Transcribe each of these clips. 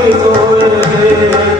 ਕੇ ਕੋਲ ਦੇ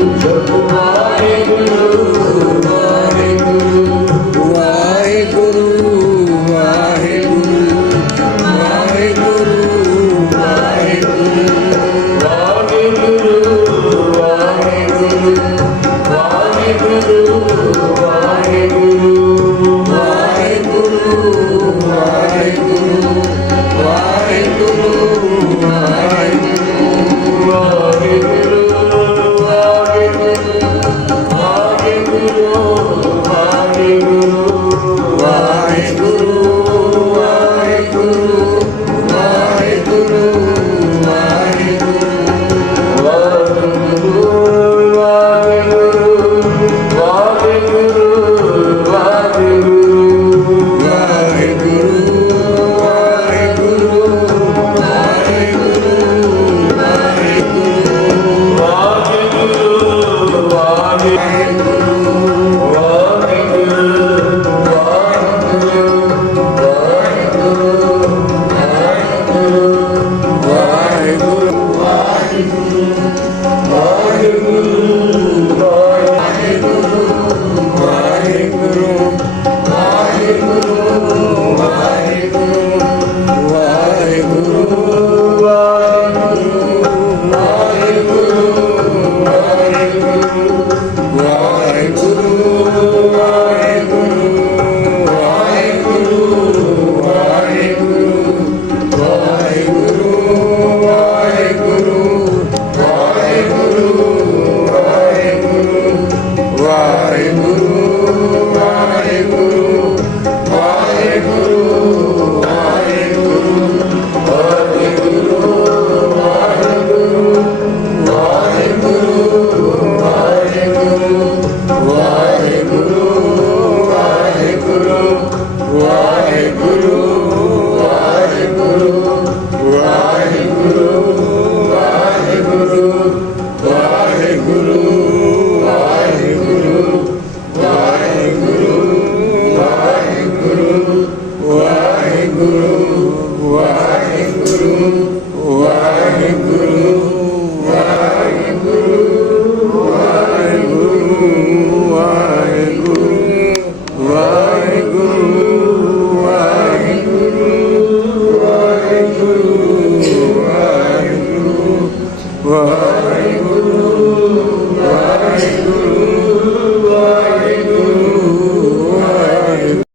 Vamos Hare Guru